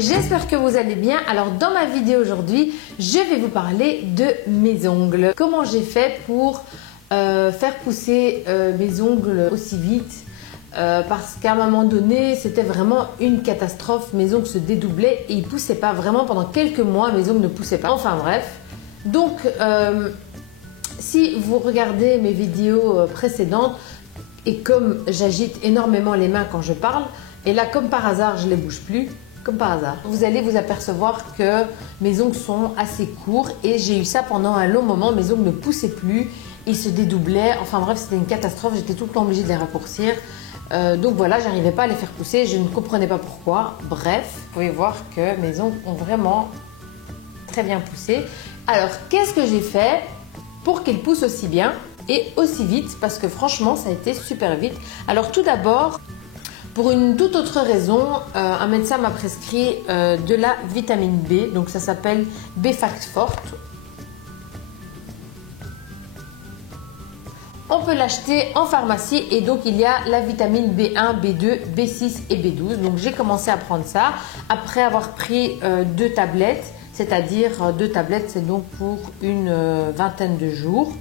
j'espère que vous allez bien. Alors dans ma vidéo aujourd'hui, je vais vous parler de mes ongles. Comment j'ai fait pour faire pousser mes ongles aussi vite parce qu'à un moment donné, c'était vraiment une catastrophe. Mes ongles se dédoublaient et ils ne poussaient pas. Vraiment, pendant quelques mois, mes ongles ne poussaient pas. Enfin bref. Donc, si vous regardez mes vidéos précédentes, et comme j'agite énormément les mains quand je parle, et là, comme par hasard, je ne les bouge plus, comme par hasard, vous allez vous apercevoir que mes ongles sont assez courts et j'ai eu ça pendant un long moment. Mes ongles ne poussaient plus, ils se dédoublaient. Enfin bref, c'était une catastrophe. J'étais tout le temps obligée de les raccourcir. Donc voilà, j'arrivais pas à les faire pousser. Je ne comprenais pas pourquoi. Bref, vous pouvez voir que mes ongles ont vraiment très bien poussé. Alors, qu'est-ce que j'ai fait pour qu'ils poussent aussi bien et aussi vite? Parce que franchement, ça a été super vite. Alors tout d'abord, pour une toute autre raison, un médecin m'a prescrit de la vitamine B. Donc ça s'appelle B-Fact Forte. On peut l'acheter en pharmacie et donc il y a la vitamine B1, B2, B6 et B12. Donc j'ai commencé à prendre ça après avoir pris 2 tablettes. C'est-à-dire 2 tablettes, c'est donc pour une vingtaine de jours.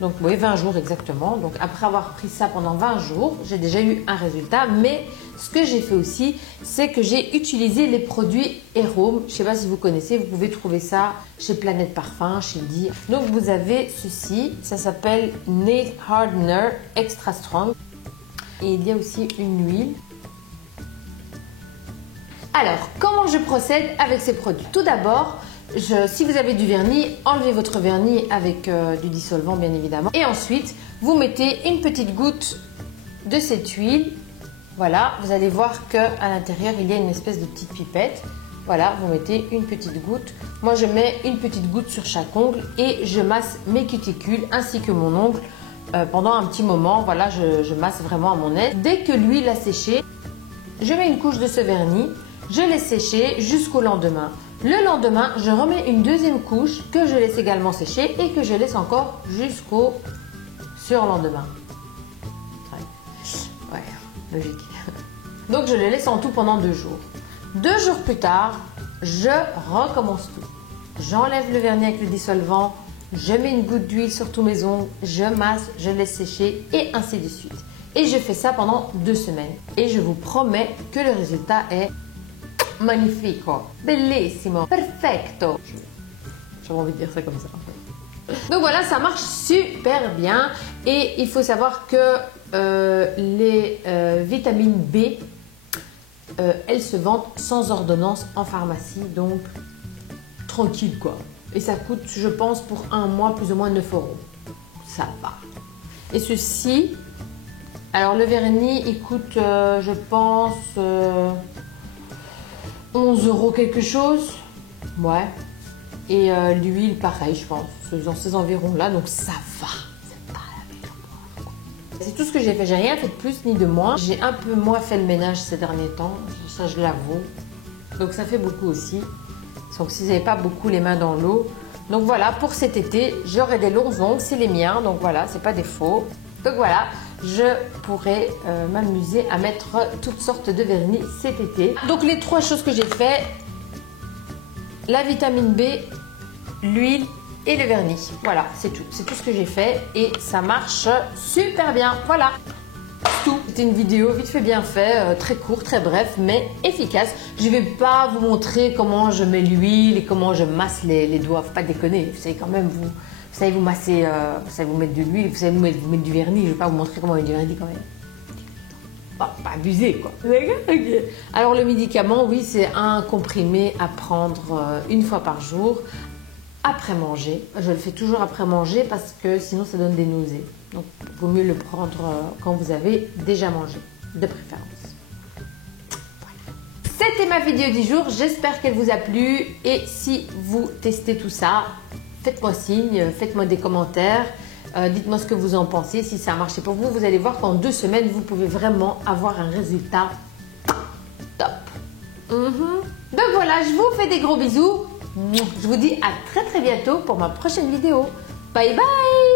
Donc oui, 20 jours exactement. Donc après avoir pris ça pendant 20 jours, j'ai déjà eu un résultat. Mais ce que j'ai fait aussi, c'est que j'ai utilisé les produits Airome. Je ne sais pas si vous connaissez, vous pouvez trouver ça chez Planète Parfum, chez Di. Donc vous avez ceci, ça s'appelle Nail Hardener Extra Strong. Et il y a aussi une huile. Alors, comment je procède avec ces produits? Tout d'abord, si vous avez du vernis, enlevez votre vernis avec du dissolvant bien évidemment. Et ensuite, vous mettez une petite goutte de cette huile. Voilà, vous allez voir qu'à l'intérieur, il y a une espèce de petite pipette. Voilà, vous mettez une petite goutte. Moi, je mets une petite goutte sur chaque ongle et je masse mes cuticules ainsi que mon ongle pendant un petit moment. Voilà, je masse vraiment à mon aise. Dès que l'huile a séché, je mets une couche de ce vernis. Je laisse sécher jusqu'au lendemain. Le lendemain, je remets une deuxième couche que je laisse également sécher et que je laisse encore jusqu'au surlendemain. Ouais, logique. Donc je le laisse en tout pendant 2 jours. 2 jours plus tard, je recommence tout. J'enlève le vernis avec le dissolvant, je mets une goutte d'huile sur tous mes ongles, je masse, je laisse sécher et ainsi de suite. Et je fais ça pendant 2 semaines. Et je vous promets que le résultat est magnifico, bellissimo, perfetto. J'avais envie de dire ça comme ça. Donc voilà, ça marche super bien. Et il faut savoir que les vitamines B, elles se vendent sans ordonnance en pharmacie. Donc tranquille quoi. Et ça coûte, je pense, pour un mois plus ou moins 9 €. Ça va. Et ceci, alors le vernis, il coûte, je pense... 11 € quelque chose, ouais, et l'huile pareil je pense, c'est dans ces environs là, donc ça va, c'est pas la meilleure. C'est tout ce que j'ai fait, j'ai rien fait de plus ni de moins, j'ai un peu moins fait le ménage ces derniers temps, ça je l'avoue, donc ça fait beaucoup aussi, donc si vous n'avez pas beaucoup les mains dans l'eau, donc voilà, pour cet été, j'aurai des longs ongles, c'est les miens, donc voilà, c'est pas des faux, donc voilà. Je pourrais m'amuser à mettre toutes sortes de vernis cet été. Donc les 3 choses que j'ai fait, la vitamine B, l'huile et le vernis. Voilà, c'est tout. C'est tout ce que j'ai fait et ça marche super bien. Voilà, tout. C'était une vidéo vite fait bien fait, très court, très bref, mais efficace. Je ne vais pas vous montrer comment je mets l'huile et comment je masse les doigts. Faut pas déconner, vous savez quand même vous savez vous masser, vous savez vous mettre de l'huile, vous savez vous mettre du vernis. Je ne vais pas vous montrer comment mettre du vernis quand même. Pas abuser quoi. Okay. Alors le médicament, oui, c'est un comprimé à prendre une fois par jour après manger. Je le fais toujours après manger parce que sinon ça donne des nausées. Donc il vaut mieux le prendre quand vous avez déjà mangé, de préférence. Voilà. C'était ma vidéo du jour, j'espère qu'elle vous a plu et si vous testez tout ça, faites-moi signe, faites-moi des commentaires, dites-moi ce que vous en pensez, si ça a marché pour vous. Vous allez voir qu'en 2 semaines, vous pouvez vraiment avoir un résultat top. Donc voilà, je vous fais des gros bisous. Je vous dis à très bientôt pour ma prochaine vidéo. Bye bye!